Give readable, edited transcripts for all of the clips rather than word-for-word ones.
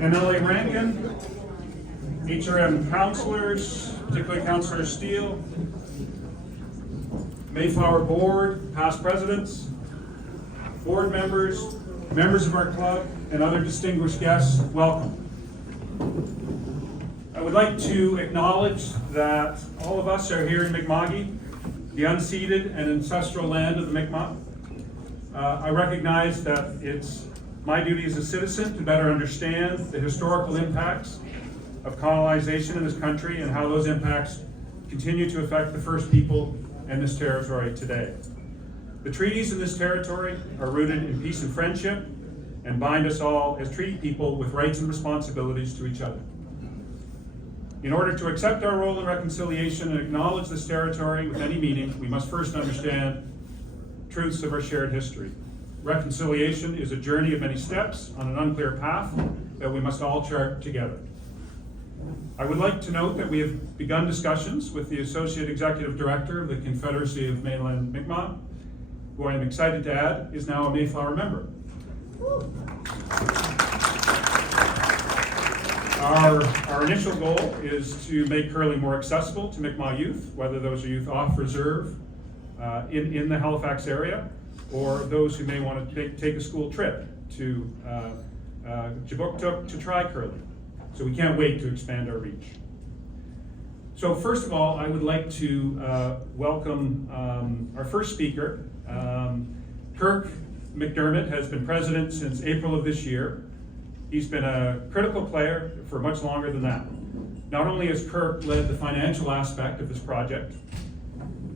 MLA Rankin, HRM councilors, particularly Councillor Steele, Mayflower Board, past presidents, board members, members of our club, and other distinguished guests, welcome. I would like to acknowledge that all of us are here in Mi'kma'ki, the unceded and ancestral land of the Mi'kmaq. I recognize that it's my duty as a citizen to better understand the historical impacts of colonization in this country and how those impacts continue to affect the First People in this territory today. The treaties in this territory are rooted in peace and friendship and bind us all as treaty people with rights and responsibilities to each other. In order to accept our role in reconciliation and acknowledge this territory with any meaning, we must first understand truths of our shared history. Reconciliation is a journey of many steps on an unclear path that we must all chart together. I would like to note that we have begun discussions with the Associate Executive Director of the Confederacy of Mainland Mi'kmaq, who I am excited to add is now a Mayflower member. Our initial goal is to make curling more accessible to Mi'kmaq youth, whether those are youth off reserve in the Halifax area, or those who may want to take a school trip to Kjipuktuk to try curling. So we can't wait to expand our reach. So first of all, I would like to welcome our first speaker. Kirk McDermott has been president since April of this year. He's been a critical player for much longer than that. Not only has Kirk led the financial aspect of this project,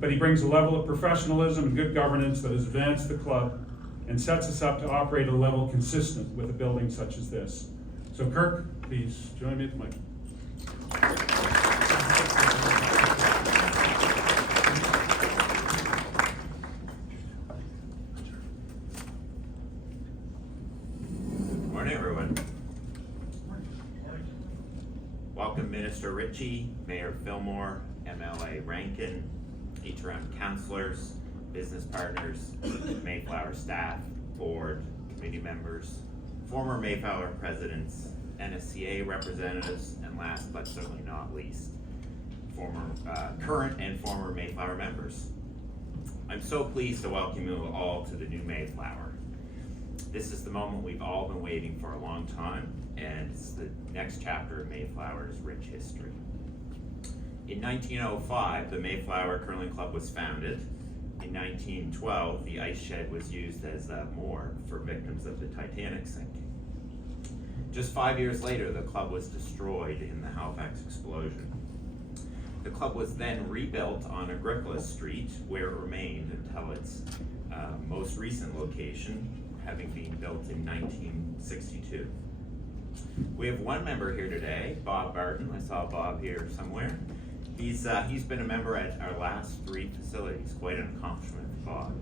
but he brings a level of professionalism and good governance that has advanced the club and sets us up to operate at a level consistent with a building such as this. So Kirk, please join me at the mic. Good morning, everyone. Welcome Minister Ritchie, Mayor Fillmore, MLA Rankin, HRM councilors, business partners, Mayflower staff, board, committee members, former Mayflower presidents, NSCA representatives, and last but certainly not least, current and former Mayflower members. I'm so pleased to welcome you all to the new Mayflower. This is the moment we've all been waiting for a long time, and it's the next chapter of Mayflower's rich history. In 1905, the Mayflower Curling Club was founded. In 1912, the ice shed was used as a morgue for victims of the Titanic sinking. Just 5 years later, the club was destroyed in the Halifax explosion. The club was then rebuilt on Agricola Street, where it remained until its most recent location, having been built in 1962. We have one member here today, Bob Barton. I saw Bob here somewhere. He's been a member at our last 3 facilities. Quite an accomplishment for Bob.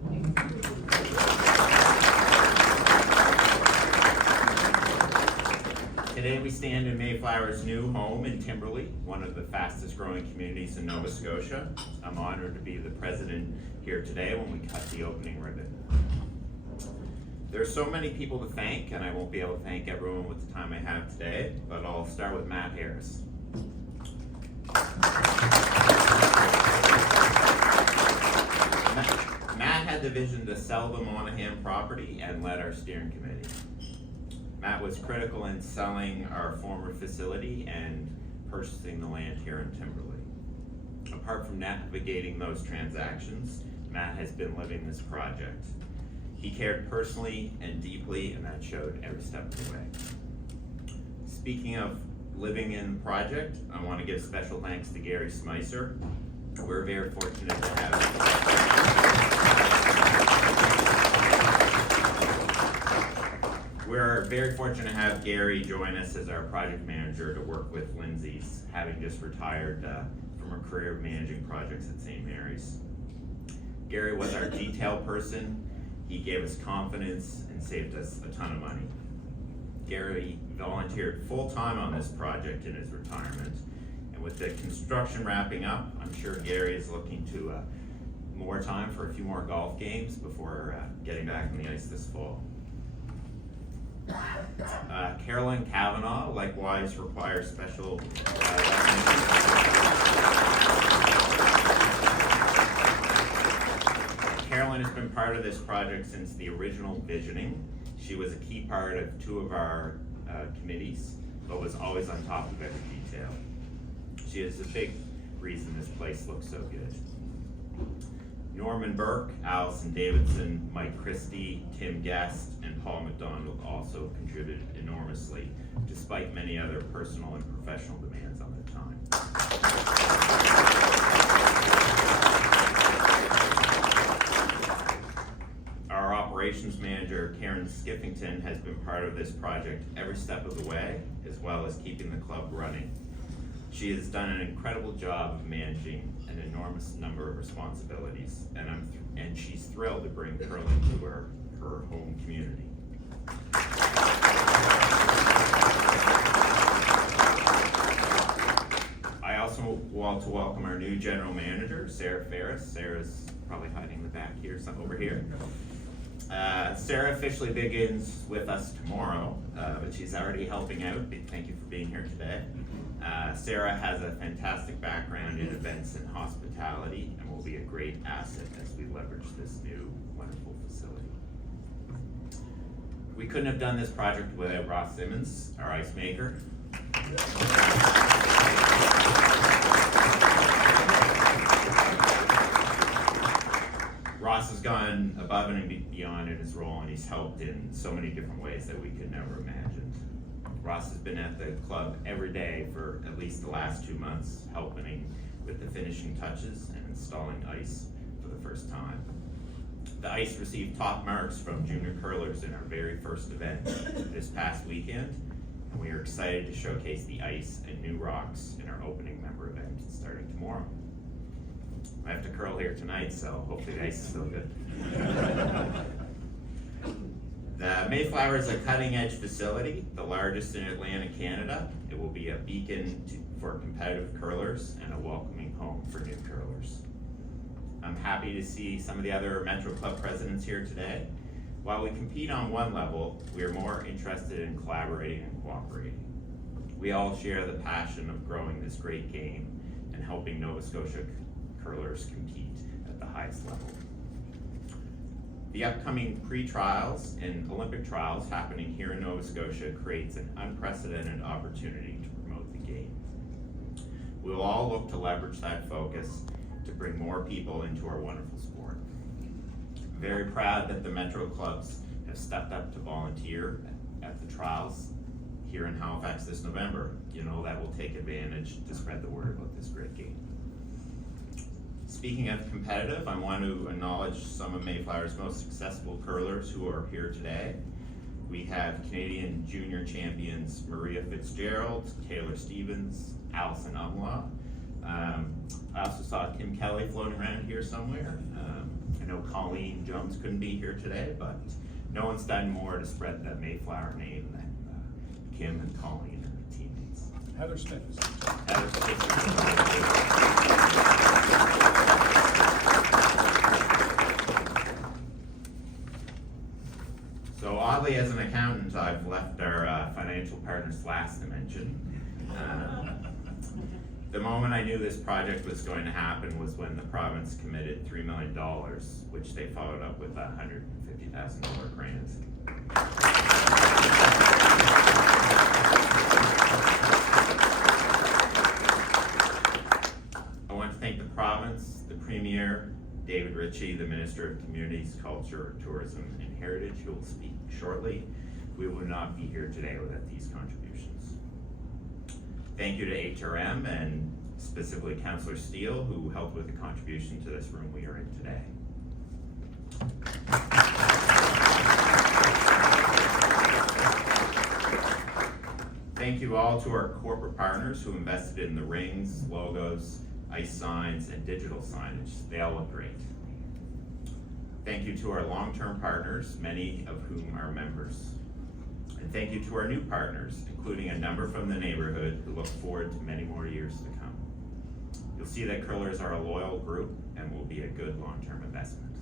Today we stand in Mayflower's new home in Timberley, one of the fastest growing communities in Nova Scotia. I'm honored to be the president here today when we cut the opening ribbon. There are so many people to thank, and I won't be able to thank everyone with the time I have today, but I'll start with Matt Harris. Matt had the vision to sell the Monaghan property and led our steering committee. Matt was critical in selling our former facility and purchasing the land here in Timberley. Apart from navigating those transactions, Matt has been living this project. He cared personally and deeply, and that showed every step of the way. Speaking of living in the project, I want to give special thanks to Gary Smicer. We're very fortunate to have Gary join us as our project manager to work with Lindsay's, having just retired from a career of managing projects at St. Mary's. Gary was our detail person. He gave us confidence and saved us a ton of money. Gary volunteered full-time on this project in his retirement, and with the construction wrapping up, I'm sure Gary is looking to more time for a few more golf games before getting back on the ice this fall. Carolyn Kavanaugh likewise requires special Carolyn has been part of this project since the original visioning. She was a key part of 2 of our committees, but was always on top of every detail. She is a big reason this place looks so good. Norman Burke, Allison Davidson, Mike Christie, Tim Guest, and Paul McDonald also contributed enormously, despite many other personal and professional demands on their time. Our operations manager, Karen Skiffington, has been part of this project every step of the way, as well as keeping the club running. She has done an incredible job of managing an enormous number of responsibilities, and she's thrilled to bring curling to her home community. I also want to welcome our new general manager, Sarah Ferris. Sarah's probably hiding in the back here, over here. Sarah officially begins with us tomorrow, but she's already helping out. Thank you for being here today. Sarah has a fantastic background in events and hospitality and will be a great asset as we leverage this new wonderful facility. We couldn't have done this project without Ross Simmons, our ice maker. Ross has gone above and beyond in his role, and he's helped in so many different ways that we could never imagine. Ross has been at the club every day for at least the last 2 months, helping with the finishing touches and installing ice for the first time. The ice received top marks from junior curlers in our very first event this past weekend, and we are excited to showcase the ice and new rocks in our opening member event starting tomorrow. I have to curl here tonight, so hopefully the ice is still good. The Mayflower is a cutting-edge facility, the largest in Atlantic Canada. It will be a beacon for competitive curlers and a welcoming home for new curlers. I'm happy to see some of the other Metro Club presidents here today. While we compete on one level, we are more interested in collaborating and cooperating. We all share the passion of growing this great game and helping Nova Scotia curlers compete at the highest level. The upcoming pre-trials and Olympic trials happening here in Nova Scotia creates an unprecedented opportunity to promote the game. We will all look to leverage that focus to bring more people into our wonderful sport. I'm very proud that the Metro clubs have stepped up to volunteer at the trials here in Halifax this November. You know, that will take advantage to spread the word about this great game. Speaking of competitive, I want to acknowledge some of Mayflower's most successful curlers who are here today. We have Canadian junior champions Maria Fitzgerald, Taylor Stevens, Allison Umlaw. I also saw Kim Kelly floating around here somewhere. I know Colleen Jones couldn't be here today, but no one's done more to spread the Mayflower name than Kim and Colleen and their teammates. Heather Smith. Heather Smith. So oddly, as an accountant, I've left our financial partners last to mention. The moment I knew this project was going to happen was when the province committed $3 million, which they followed up with a $150,000 grant. I want to thank the province, the Premier, David Ritchie, the Minister of Communities, Culture, Tourism, and Heritage, who will speak shortly. We would not be here today without these contributions. Thank you to HRM and specifically Councillor Steele, who helped with the contribution to this room we are in today. Thank you all to our corporate partners who invested in the rings, logos, ice signs, and digital signage. They all look great. Thank you to our long-term partners, many of whom are members. And thank you to our new partners, including a number from the neighborhood who look forward to many more years to come. You'll see that curlers are a loyal group and will be a good long-term investment.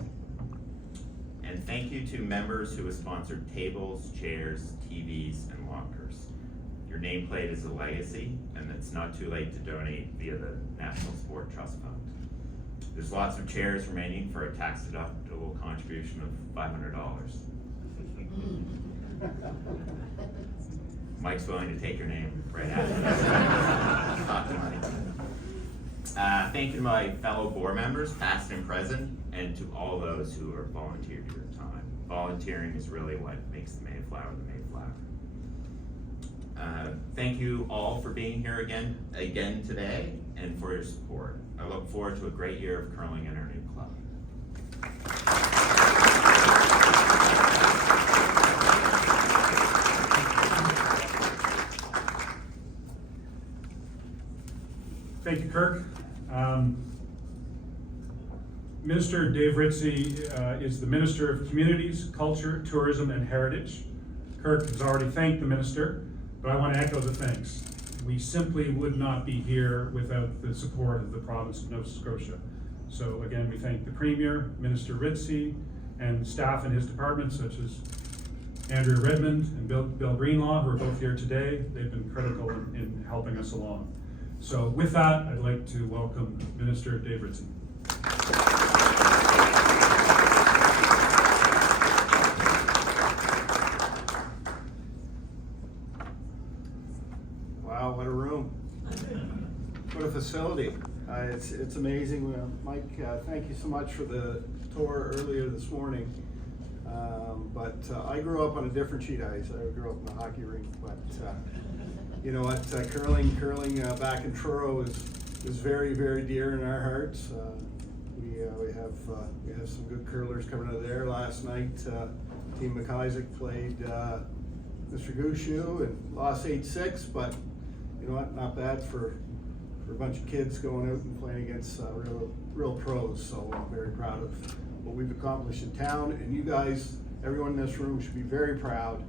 And thank you to members who have sponsored tables, chairs, TVs, and lockers. Your nameplate is a legacy, and it's not too late to donate via the National Sport Trust Fund. There's lots of chairs remaining for a tax-deductible contribution of $500. Mike's willing to take your name right after this. Not the money. Thank you to my fellow board members, past and present, and to all those who are volunteered your time. Volunteering is really what makes the Mayflower the Mayflower. Thank you all for being here again today and for your support. I look forward to a great year of curling in our new club. Thank you, Kirk. Minister Dave Ritchie is the Minister of Communities, Culture, Tourism, and Heritage. Kirk has already thanked the minister, but I want to echo the thanks. We simply would not be here without the support of the province of Nova Scotia. So again, we thank the Premier, Minister Ritchie, and staff in his department, such as Andrew Redmond and Bill Greenlaw, who are both here today. They've been critical in helping us along. So with that, I'd like to welcome Minister Dave Ritchie. Wow, what a room. What a facility. It's amazing. Mike, thank you so much for the tour earlier this morning. But I grew up on a different sheet ice. I grew up in the hockey rink, but you know what, curling back in Truro is very, very dear in our hearts. We have some good curlers coming out of there. Last night, Team McIsaac played Mr. Gushu and lost 8-6, but you know what, not bad for a bunch of kids going out and playing against real pros. So I'm very proud of what we've accomplished in town, and you guys, everyone in this room should be very proud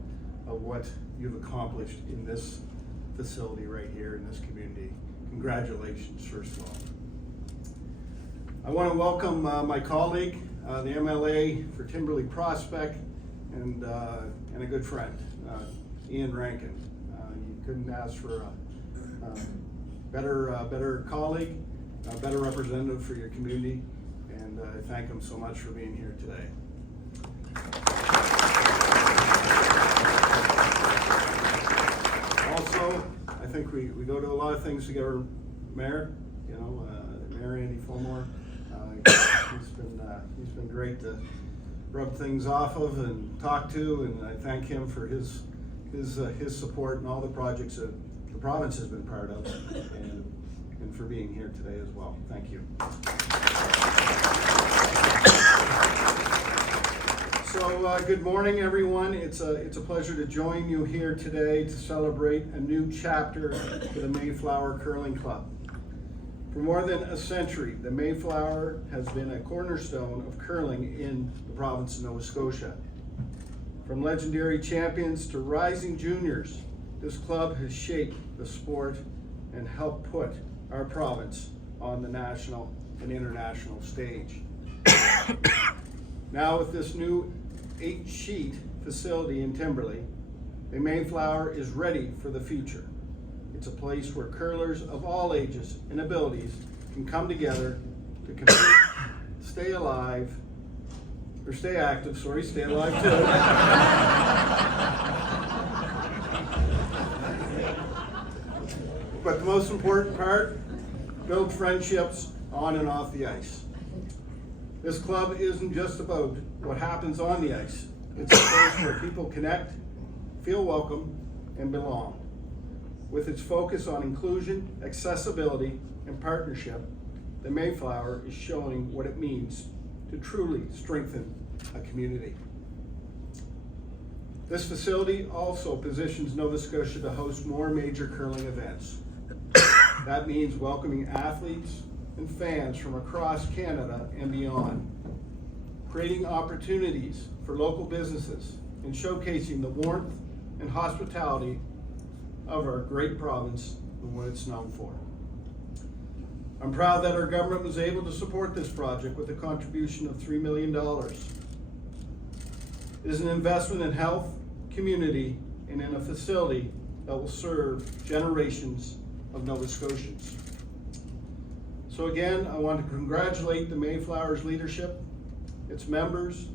of what you've accomplished in this facility right here in this community. Congratulations, first of all. I want to welcome my colleague, the MLA for Timberley Prospect, and a good friend, Ian Rankin. You couldn't ask for a better colleague, a better representative for your community, and I thank him so much for being here today. Also, I think we go to a lot of things together. Mayor, you know, Mayor Andy Fulmore, he's been great to rub things off of and talk to, and I thank him for his support and all the projects that the province has been part of, and for being here today as well. Thank you. So good morning, everyone. It's a pleasure to join you here today to celebrate a new chapter for the Mayflower Curling Club. For more than a century, the Mayflower has been a cornerstone of curling in the province of Nova Scotia. From legendary champions to rising juniors, this club has shaped the sport and helped put our province on the national and international stage. Now with this new 8-sheet facility in Timberley, the Mayflower is ready for the future. It's a place where curlers of all ages and abilities can come together to compete, stay alive, or stay active, sorry, stay alive too. But the most important part, build friendships on and off the ice. This club isn't just about what happens on the ice. It's a place where people connect, feel welcome, and belong. With its focus on inclusion, accessibility, and partnership, the Mayflower is showing what it means to truly strengthen a community. This facility also positions Nova Scotia to host more major curling events. That means welcoming athletes and fans from across Canada and beyond, creating opportunities for local businesses, and showcasing the warmth and hospitality of our great province and what it's known for. I'm proud that our government was able to support this project with a contribution of $3 million. It is an investment in health, community, and in a facility that will serve generations of Nova Scotians. So again, I want to congratulate the Mayflower's leadership, its members,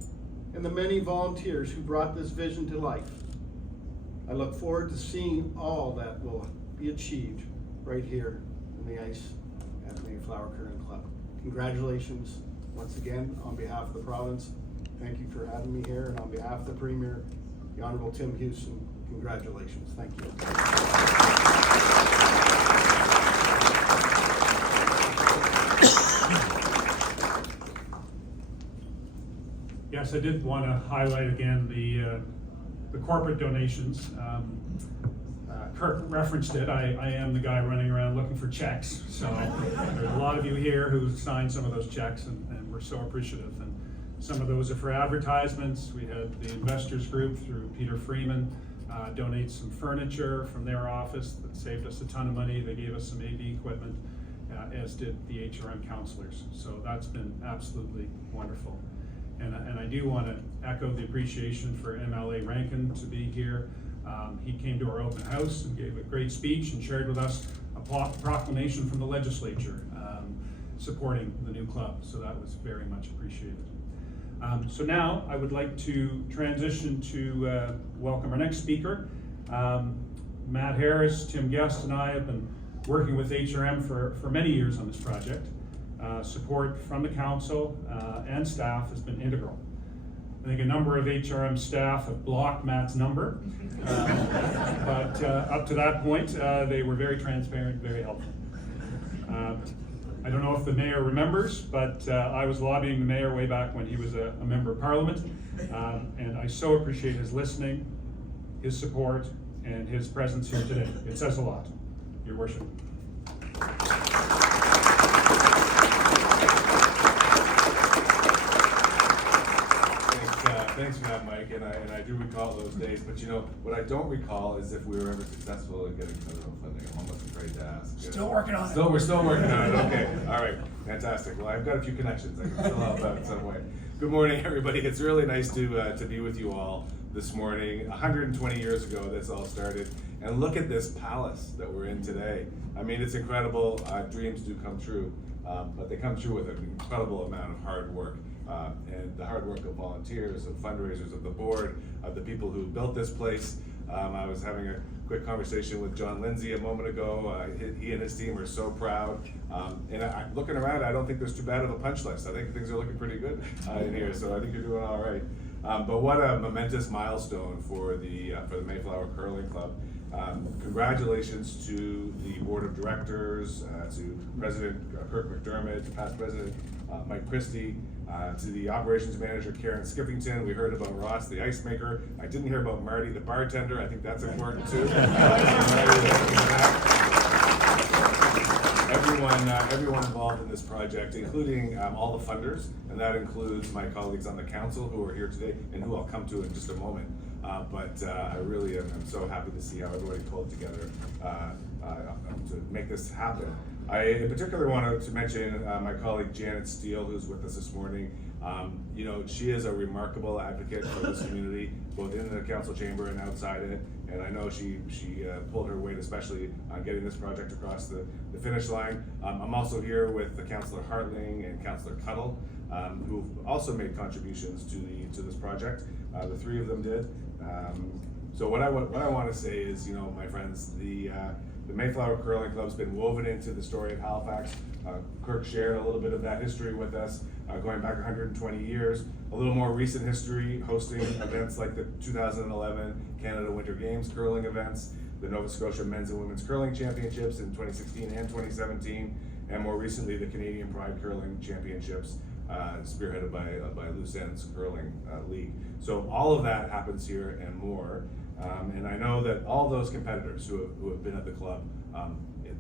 and the many volunteers who brought this vision to life. I look forward to seeing all that will be achieved right here on the ice at Mayflower Curling Club. Congratulations once again on behalf of the province. Thank you for having me here, and on behalf of the Premier, the Honorable Tim Houston, congratulations. Thank you. Yes, I did want to highlight again the corporate donations. Kirk referenced it. I am the guy running around looking for checks. So there's a lot of you here who signed some of those checks, and we're so appreciative. And some of those are for advertisements. We had the investors group through Peter Freeman donate some furniture from their office that saved us a ton of money. They gave us some AV equipment, as did the HRM counselors. So that's been absolutely wonderful. And I do want to echo the appreciation for MLA Rankin to be here. He came to our open house and gave a great speech and shared with us a proclamation from the legislature supporting the new club. So that was very much appreciated. So now I would like to transition to welcome our next speaker. Matt Harris, Tim Guest, and I have been working with HRM for many years on this project. Support from the council and staff has been integral. I think a number of HRM staff have blocked Matt's number, but up to that point, they were very transparent, very helpful. I don't know if the mayor remembers, but I was lobbying the mayor way back when he was a member of parliament, and I so appreciate his listening, his support, and his presence here today. It says a lot. Your worship. Thanks for that, Mike, and I do recall those days, but you know, what I don't recall is if we were ever successful in getting federal funding. I'm almost afraid to ask. Still working on it. We're still working on it, okay, all right, fantastic. Well, I've got a few connections, I can still help out in some way. Good morning, everybody. It's really nice to be with you all this morning. 120 years ago, this all started, and look at this palace that we're in today. I mean, it's incredible. Dreams do come true, but they come true with an incredible amount of hard work. And the hard work of volunteers, of fundraisers, of the board, of the people who built this place. I was having a quick conversation with John Lindsay a moment ago. He and his team are so proud. And looking around, I don't think there's too bad of a punch list. I think things are looking pretty good in here, so I think you're doing all right. But what a momentous milestone for the Mayflower Curling Club. Congratulations to the board of directors, to President Kirk McDermott, to past President Mike Christie, to the operations manager Karen Skippington. We heard about Ross, the ice maker. I didn't hear about Marty, the bartender. I think that's important too. Everyone involved in this project, including all the funders, and that includes my colleagues on the council who are here today and who I'll come to in just a moment. But I really am so happy to see how everybody pulled together to make this happen. I in particular wanted to mention my colleague Janet Steele, who's with us this morning. You know, she is a remarkable advocate for this community, both in the council chamber and outside it. And I know she pulled her weight, especially on getting this project across the finish line. I'm also here with the Councillor Hartling and Councillor Cuddle, who've also made contributions to this project. The three of them did. So what I want to say is, you know, my friends, the Mayflower Curling Club's been woven into the story of Halifax. Kirk shared a little bit of that history with us, going back 120 years. A little more recent history, hosting events like the 2011 Canada Winter Games curling events, the Nova Scotia Men's and Women's Curling Championships in 2016 and 2017, and more recently the Canadian Pride Curling Championships, spearheaded by Loose Ends Curling League. So all of that happens here and more. And I know that all those competitors who have been at the club,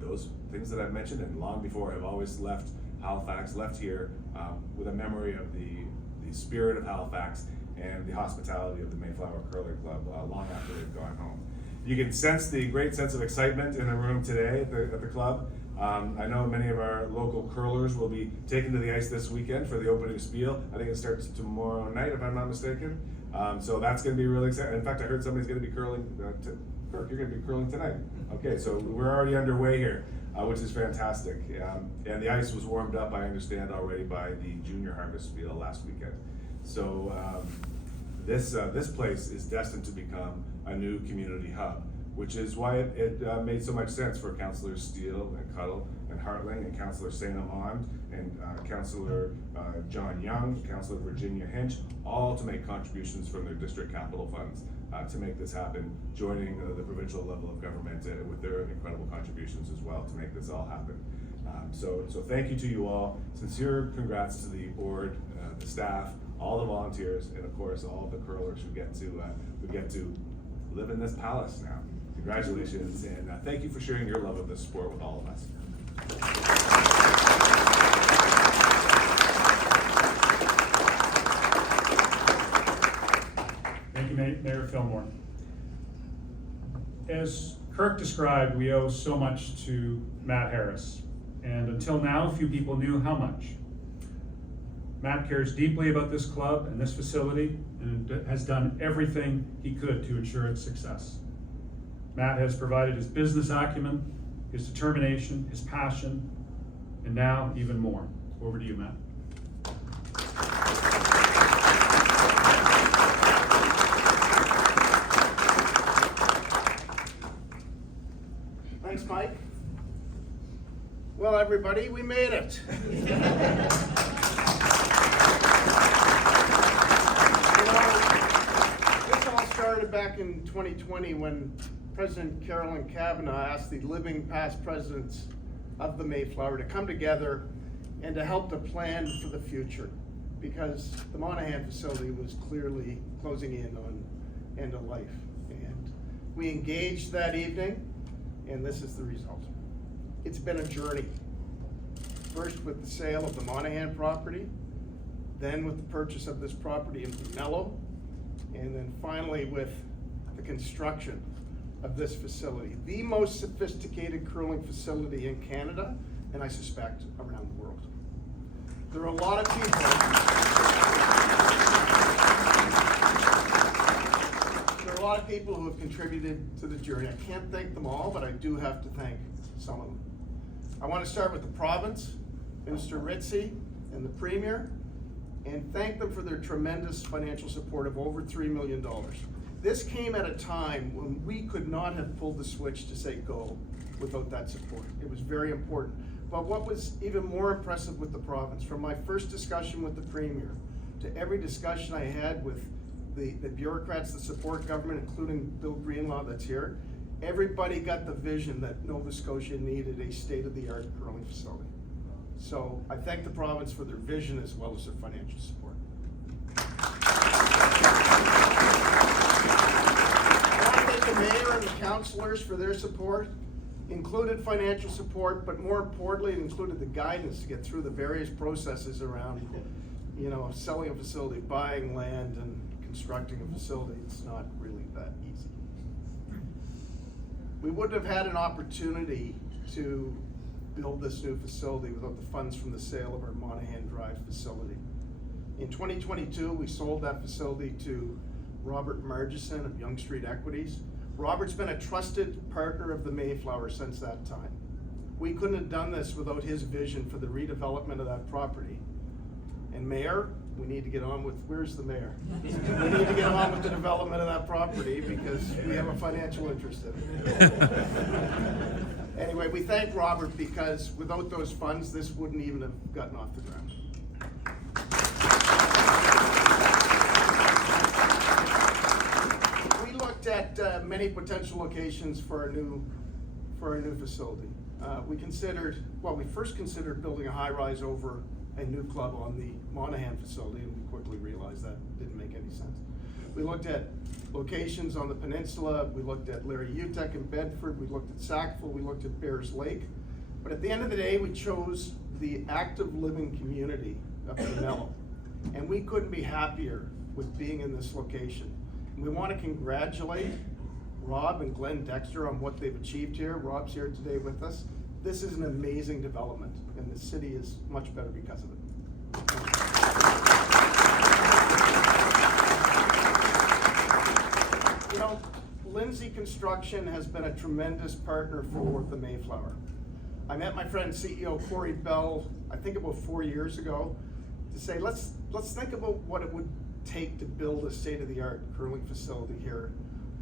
those things that I've mentioned and long before, have always left Halifax, left here with a memory of the spirit of Halifax and the hospitality of the Mayflower Curling Club long after they've gone home. You can sense the great sense of excitement in the room today at the club. I know many of our local curlers will be taken to the ice this weekend for the opening spiel. I think it starts tomorrow night, if I'm not mistaken. So that's going to be really exciting. In fact, I heard somebody's going to be curling. Kirk, you're going to be curling tonight. Okay, so we're already underway here, which is fantastic. And the ice was warmed up, I understand, already by the junior harvest spiel last weekend. So this place is destined to become a new community hub, which is why it made so much sense for Councillor Steele and Cuddle and Hartling and Councillor St. Amand and Councillor John Young, Councillor Virginia Hinch, all to make contributions from their district capital funds to make this happen, joining the provincial level of government with their incredible contributions as well to make this all happen. So thank you to you all. Sincere congrats to the board, the staff, all the volunteers, and of course all the curlers who get to live in this palace now. Congratulations, and thank you for sharing your love of this sport with all of us. Thank you, Mayor Fillmore. As Kirk described, we owe so much to Matt Harris, and until now, few people knew how much. Matt cares deeply about this club and this facility, and has done everything he could to ensure its success. Matt has provided his business acumen, his determination, his passion, and now even more. Over to you, Matt. Thanks, Mike. Well, everybody, we made it. This all started back in 2020 when President Carolyn Kavanagh asked the living past presidents of the Mayflower to come together and to help to plan for the future, because the Monaghan facility was clearly closing in on end of life. And we engaged that evening, and this is the result. It's been a journey. First with the sale of the Monaghan property, then with the purchase of this property in Mellow, and then finally with the construction of this facility, the most sophisticated curling facility in Canada, and I suspect around the world. There are a lot of people. There are a lot of people who have contributed to the journey. I can't thank them all, but I do have to thank some of them. I want to start with the province, Minister Ritchie, and the Premier, and thank them for their tremendous financial support of over $3 million. This came at a time when we could not have pulled the switch to say go without that support. It was very important. But what was even more impressive with the province, from my first discussion with the Premier to every discussion I had with the bureaucrats that support government, including Bill Greenlaw that's here, everybody got the vision that Nova Scotia needed a state-of-the-art curling facility. So I thank the province for their vision as well as their financial support. I want to thank the mayor and the councillors for their support, included financial support, but more importantly, it included the guidance to get through the various processes around, selling a facility, buying land, and constructing a facility. It's not really that easy. We wouldn't have had an opportunity to build this new facility without the funds from the sale of our Monaghan Drive facility. In 2022, we sold that facility to Robert Margison of Yonge Street Equities. Robert's been a trusted partner of the Mayflower since that time. We couldn't have done this without his vision for the redevelopment of that property. And Mayor, we need to get on with, where's the mayor? We need to get on with the development of that property because we have a financial interest in it. Anyway, we thank Robert because without those funds, this wouldn't even have gotten off the ground. We looked at many potential locations for a new facility. We first considered building a high-rise over a new club on the Monaghan facility, and we quickly realized that didn't make any sense. We looked at locations on the peninsula. We looked at Larry Utek in Bedford. We looked at Sackville. We looked at Bears Lake. But at the end of the day, we chose the active living community of Mellow. And we couldn't be happier with being in this location. And we want to congratulate Rob and Glenn Dexter on what they've achieved here. Rob's here today with us. This is an amazing development, and the city is much better because of it. You know, Lindsay Construction has been a tremendous partner for the Mayflower. I met my friend CEO Corey Bell, I think about 4 years ago, to say, let's think about what it would take to build a state-of-the-art curling facility here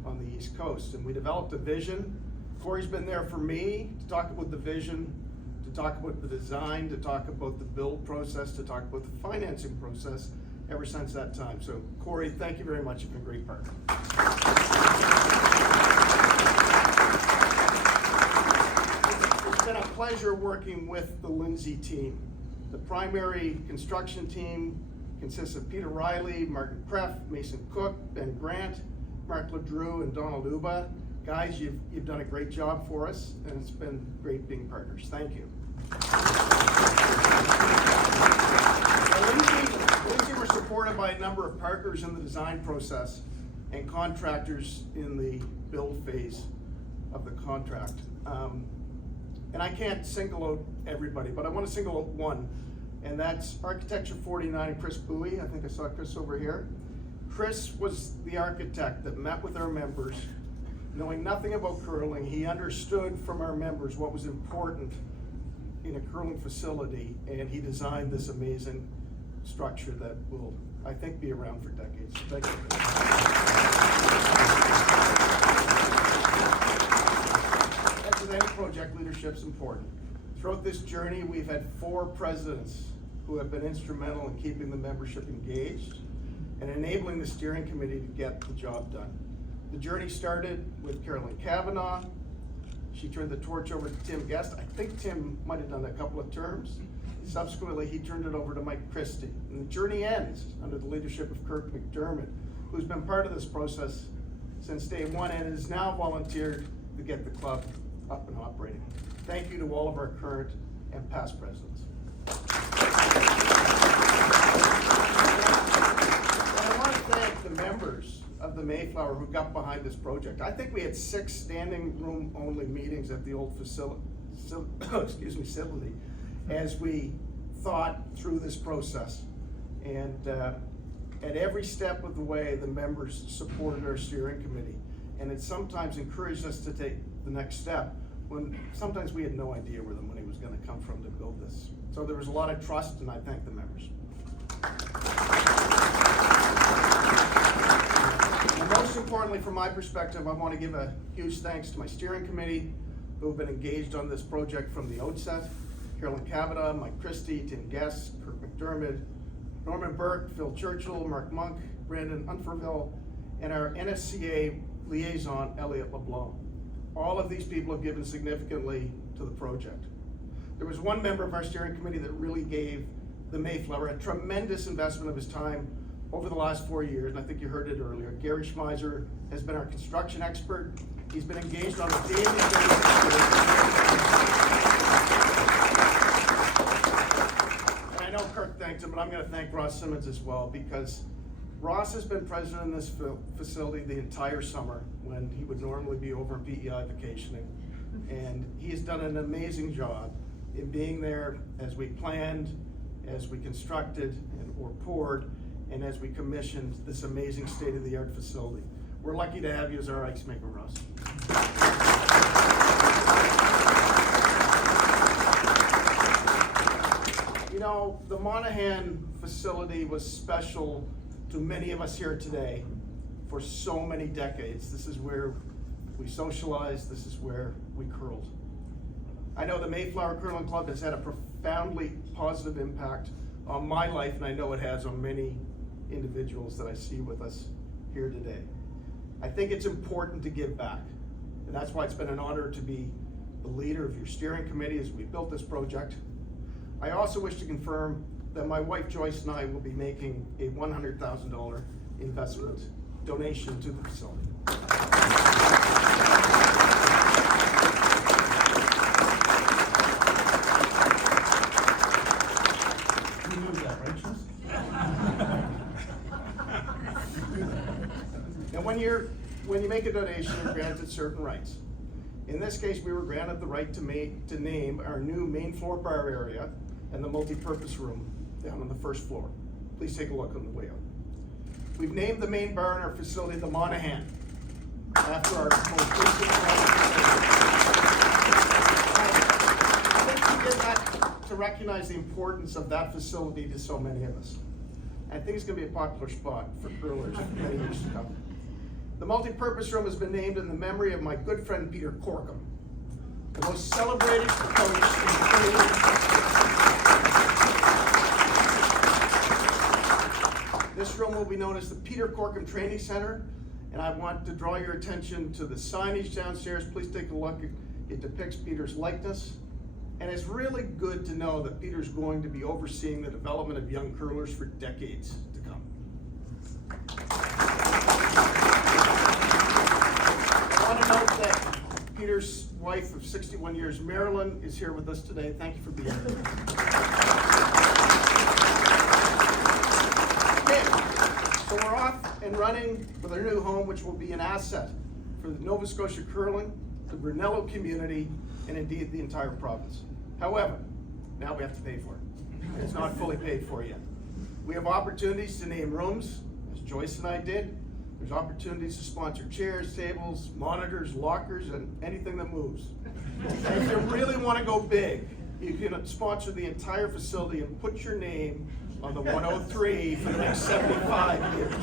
on the East Coast. And we developed a vision. Corey's been there for me to talk about the vision, to talk about the design, to talk about the build process, to talk about the financing process ever since that time. So Corey, thank you very much. You've been a great partner. It's been a pleasure working with the Lindsay team. The primary construction team consists of Peter Riley, Martin Kreff, Mason Cook, Ben Grant, Mark LeDrew, and Donald Uba. Guys, you've done a great job for us, and it's been great being partners. Thank you. Lindsay were supported by a number of partners in the design process and contractors in the build phase of the contract. And I can't single out everybody, but I want to single out one, and that's Architecture 49, Chris Bowie. I think I saw Chris over here. Chris was the architect that met with our members. Knowing nothing about curling, he understood from our members what was important in a curling facility, and he designed this amazing structure that will, I think, be around for decades. Thank you. As with any project, leadership's important. Throughout this journey, we've had 4 presidents who have been instrumental in keeping the membership engaged and enabling the steering committee to get the job done. The journey started with Carolyn Cavanaugh. She turned the torch over to Tim Guest. I think Tim might have done a couple of terms. Subsequently, he turned it over to Mike Christie. And the journey ends under the leadership of Kirk McDermott, who's been part of this process since day one and has now volunteered to get the club up and operating. Thank you to all of our current and past presidents. And I want to thank the members of the Mayflower who got behind this project. I think we had 6 standing room only meetings at the old facility as we thought through this process. And at every step of the way, the members supported our steering committee. And it sometimes encouraged us to take the next step when sometimes we had no idea where the money was going to come from to build this. So there was a lot of trust, and I thank the members. And most importantly, from my perspective, I want to give a huge thanks to my steering committee who have been engaged on this project from the outset. Carolyn Cavanaugh, Mike Christie, Tim Guest, Kirk McDermott, Norman Burke, Phil Churchill, Mark Monk, Brandon Unferville, and our NSCA liaison, Elliot LeBlanc. All of these people have given significantly to the project. There was one member of our steering committee that really gave the Mayflower a tremendous investment of his time over the last 4 years, and I think you heard it earlier. Gary Schmeiser has been our construction expert. He's been engaged on a daily basis. And I know Kirk thanked him, but I'm going to thank Ross Simmons as well, because Ross has been president in this facility the entire summer when he would normally be over in PEI vacationing. And he has done an amazing job in being there as we planned, as we constructed or poured, and as we commissioned this amazing state-of-the-art facility. We're lucky to have you as our ice maker, Ross. You know, the Monaghan facility was special to many of us here today for so many decades. This is where we socialized, this is where we curled. I know the Mayflower Curling Club has had a profoundly positive impact on my life, and I know it has on many individuals that I see with us here today. I think it's important to give back, and that's why it's been an honor to be the leader of your steering committee as we built this project. I also wish to confirm that my wife Joyce and I will be making a $100,000 investment donation to the facility. You knew that, right, Chris? And when you make a donation are granted certain rights. In this case, we were granted the right to name our new main floor bar area and the multi-purpose room down on the first floor. Please take a look on the way out. We've named the main bar in our facility the Monaghan, after our most recent I think we did that to recognize the importance of that facility to so many of us. I think it's gonna be a popular spot for curlers for many years to come. The multi-purpose room has been named in the memory of my good friend Peter Corkum, the most celebrated coach in curling. This room will be known as the Peter Corkum Training Center, and I want to draw your attention to the signage downstairs. Please take a look. It depicts Peter's likeness, and it's really good to know that Peter's going to be overseeing the development of young curlers for decades to come. I want to note that Peter's wife of 61 years, Marilyn, is here with us today. Thank you for being here. Okay, so we're off and running with our new home, which will be an asset for the Nova Scotia curling, the Brunello community, and indeed the entire province. However, now we have to pay for it. It's not fully paid for yet. We have opportunities to name rooms, as Joyce and I did. There's opportunities to sponsor chairs, tables, monitors, lockers, and anything that moves. And if you really want to go big, you can sponsor the entire facility and put your name on the 103 for the next 75 years.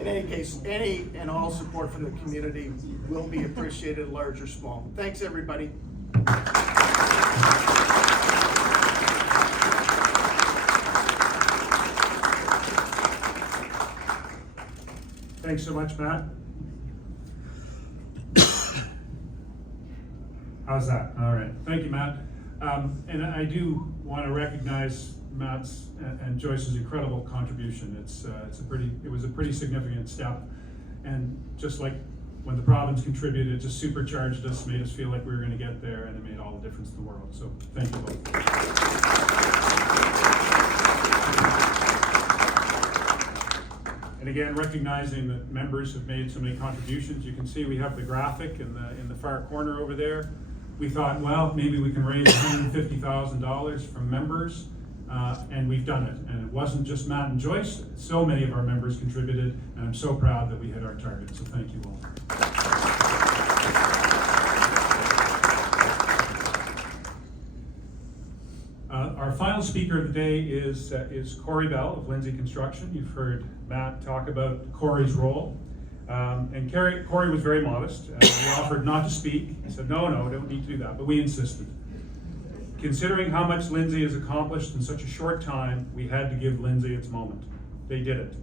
In any case, any and all support from the community will be appreciated, large or small. Thanks, everybody. Thanks so much, Matt. How's that? All right. Thank you, Matt. And I do want to recognize Matt's and Joyce's incredible contribution. It was a pretty significant step, and just like when the province contributed, it just supercharged us, made us feel like we were going to get there, and it made all the difference in the world. So thank you both. And again, recognizing that members have made so many contributions. You can see we have the graphic in the far corner over there. We thought, well, maybe we can raise $150,000 from members, and we've done it. And it wasn't just Matt and Joyce. So many of our members contributed, and I'm so proud that we hit our target. So thank you all. Our final speaker of the day is Corey Bell of Lindsay Construction. You've heard Matt talk about Corey's role. And Corey was very modest. We offered not to speak. He said, no, don't need to do that, but we insisted. Considering how much Lindsay has accomplished in such a short time, we had to give Lindsay its moment. They did it.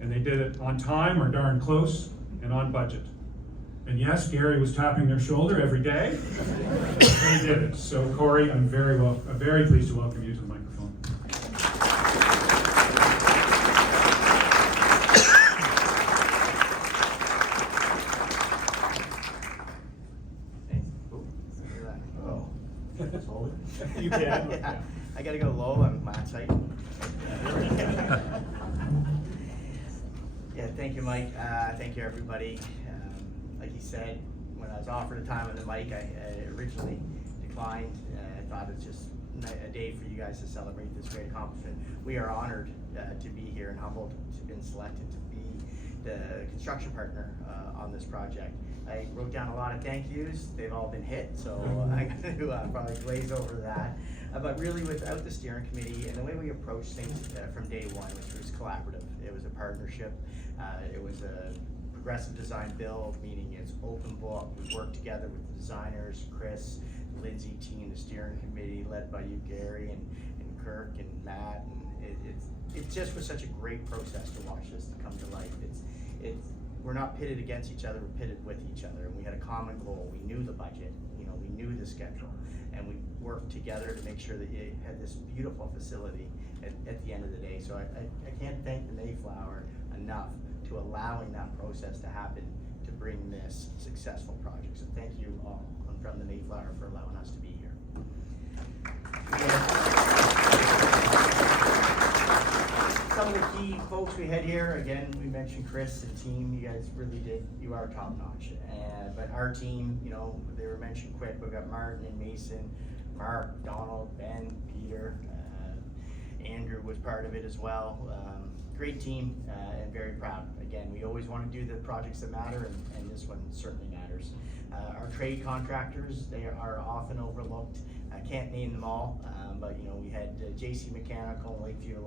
And they did it on time or darn close and on budget. And yes, Gary was tapping their shoulder every day. They did it. So Corey, I'm very pleased to welcome you to the microphone. You can. Yeah. I gotta go low on Matt's height. Yeah, thank you, Mike. Thank you, everybody. Like he said, when I was offered a time on the mic, I originally declined. I thought it's just a day for you guys to celebrate this great accomplishment. We are honored to be here and humbled to have been selected to be the construction partner on this project. I wrote down a lot of thank yous. They've all been hit, so I'm going to probably glaze over that. But really, without the steering committee and the way we approached things from day one, which was collaborative. It was a partnership. It was a progressive design build, meaning it's open book. We worked together with the designers, Chris, the Lindsay team, the steering committee led by you, Gary, and Kirk and Matt. And it just was such a great process to watch this to come to life. We're not pitted against each other, we're pitted with each other, and we had a common goal. We knew the budget, we knew the schedule, and we worked together to make sure that you had this beautiful facility at the end of the day. So I can't thank the Mayflower enough to allowing that process to happen to bring this successful project. So thank you all from the Mayflower for allowing us to be here. some of the key folks we had here, again, we mentioned Chris and team, you guys really you are top notch. But our team, you know, they were mentioned quick, we've got Martin and Mason, Mark, Donald, Ben, Peter, Andrew was part of it as well. Great team, and very proud. Again, we always want to do the projects that matter, and this one certainly matters. Our trade contractors, they are often overlooked. I can't name them all, but you know, we had JC Mechanical, Lakeview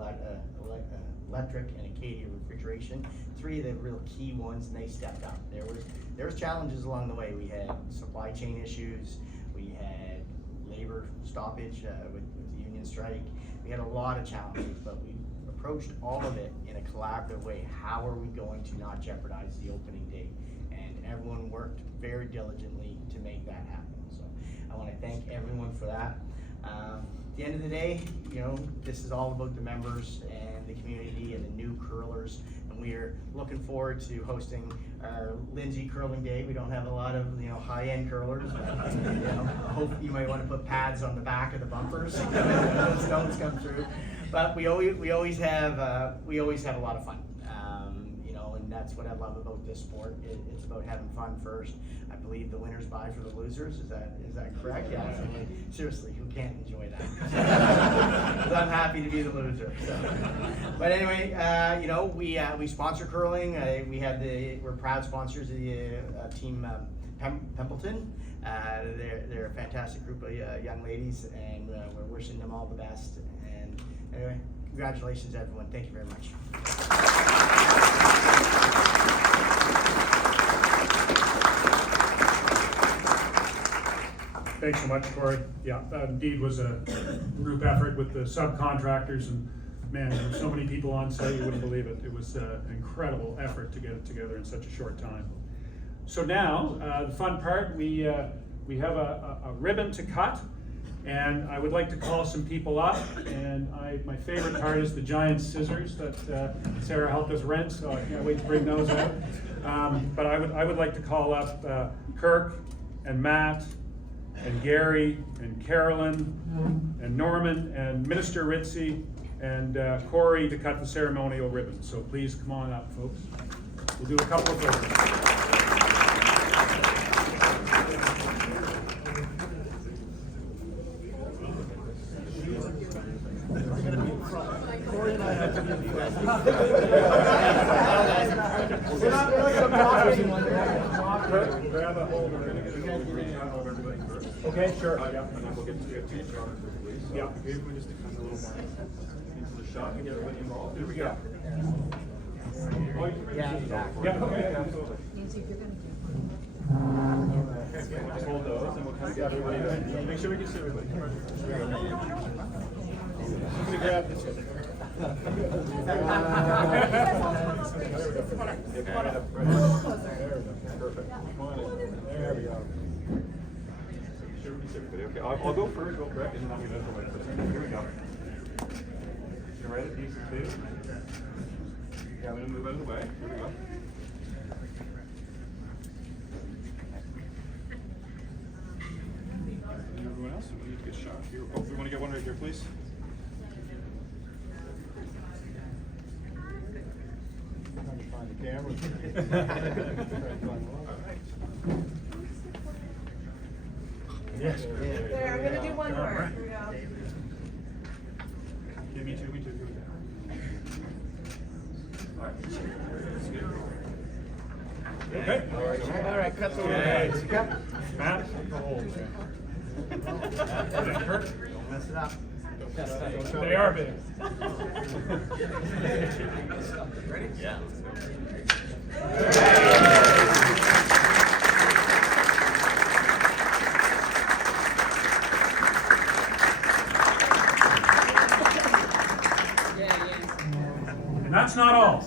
Electric, and Acadia Refrigeration. Three of the real key ones, and they stepped up. There was challenges along the way. We had supply chain issues. We had labor stoppage with the union strike. We had a lot of challenges, but we approached all of it in a collaborative way. How are we going to not jeopardize the opening date? And everyone worked very diligently to make that happen. So I want to thank everyone for that. At the end of the day, you know, this is all about the members and the community and the new curlers. And we are looking forward to hosting our Lindsay Curling Day. We don't have a lot of, you know, high-end curlers. But, you know, I hope you might want to put pads on the back of the bumpers when those stones come through. But we always have a lot of fun. You know, and that's what I love about this sport. It's about having fun first. I believe the winners buy for the losers. Is that correct? Yeah. Seriously, who can't enjoy that? 'Cause I'm happy to be the loser. So. But anyway, you know, we sponsor curling. We're proud sponsors of the team Pempleton. They're a fantastic group of young ladies, and we're wishing them all the best. And anyway, congratulations, everyone. Thank you very much. Thanks so much, Corey. Yeah, indeed was a group effort with the subcontractors, and man, there were so many people on site, you wouldn't believe it. It was an incredible effort to get it together in such a short time. So now, the fun part, we have a ribbon to cut, and I would like to call some people up, and my favorite part is the giant scissors that Sarah helped us rent, so I can't wait to bring those out. But I would like to call up Kirk and Matt and Gary and Carolyn and Norman and Minister Ritzy and Corey to cut the ceremonial ribbon. So please come on up, folks. We'll do a couple of photos. Corey and I have to be in front. Grab a hold of it. Okay, sure. Yeah. And then we'll get to each other, please. Yeah. Maybe we just come a little more into the shot and get everybody involved. Here we go. Yeah, exactly. Yeah, okay, absolutely. Nancy, if you're gonna We'll just hold those and we'll kind of get everybody. Make sure we can see everybody. I'm gonna grab this one. Perfect. Come on in. There we go. Sure we can see everybody. Okay, I'll go first, go correct, and then I'm gonna go like this. Here we go. You ready? Piece of two. Yeah, I'm gonna move out of the way. Here we go. Everyone else, we need to get a shot here. Oh, we want to get one right here, please. Trying to find the camera. Yes. There, I'm gonna do one more. Alright. Here we go. Yeah, me too, me too. Here we go. All right. Okay. All right, cut the Okay. line. Matt, the hold. Don't mess it up. They are big. Ready? Yeah, let's go. And that's not all.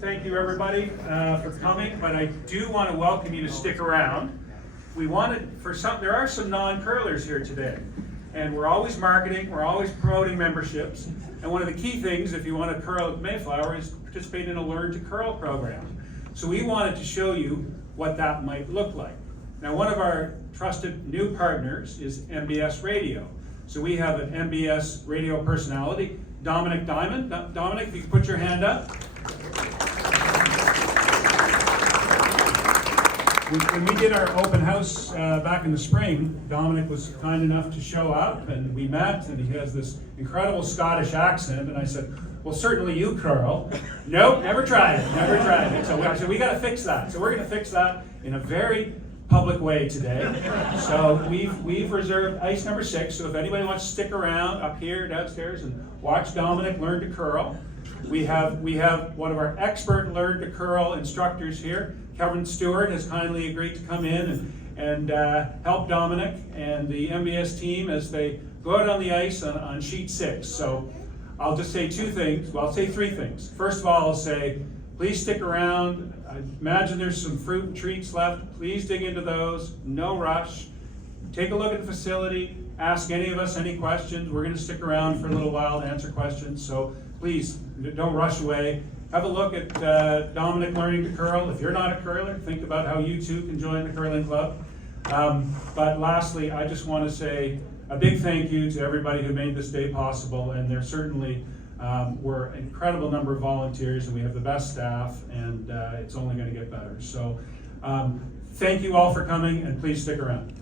Thank you, everybody, for coming, but I do want to welcome you to stick around. There are some non-curlers here today, and we're always marketing, we're always promoting memberships, and one of the key things, if you want to curl at Mayflower, is participate in a Learn to Curl program. So we wanted to show you what that might look like. Now, one of our trusted new partners is MBS Radio. So we have an MBS radio personality, Dominic Diamond. Dominic, if you could put your hand up. When we did our open house back in the spring, Dominic was kind enough to show up, and we met, and he has this incredible Scottish accent, and I said, well, certainly you, Carl. Nope, never tried it. So I said, we gotta fix that. So we're gonna fix that in a very public way today. So we've reserved ice number 6, so if anybody wants to stick around up here, downstairs, and watch Dominic learn to curl, we have one of our expert learn to curl instructors here. Kevin Stewart has kindly agreed to come in and help Dominic and the MBS team as they go out on the ice on sheet 6. So I'll just say 2 things. Well, I'll say 3 things. First of all, I'll say, please stick around. I imagine there's some fruit and treats left. Please dig into those. No rush. Take a look at the facility. Ask any of us any questions. We're going to stick around for a little while to answer questions. So please don't rush away. Have a look at Dominic learning to curl. If you're not a curler, think about how you too can join the curling club. But lastly, I just want to say a big thank you to everybody who made this day possible. And there certainly were an incredible number of volunteers, and we have the best staff, and it's only going to get better. So thank you all for coming, and please stick around.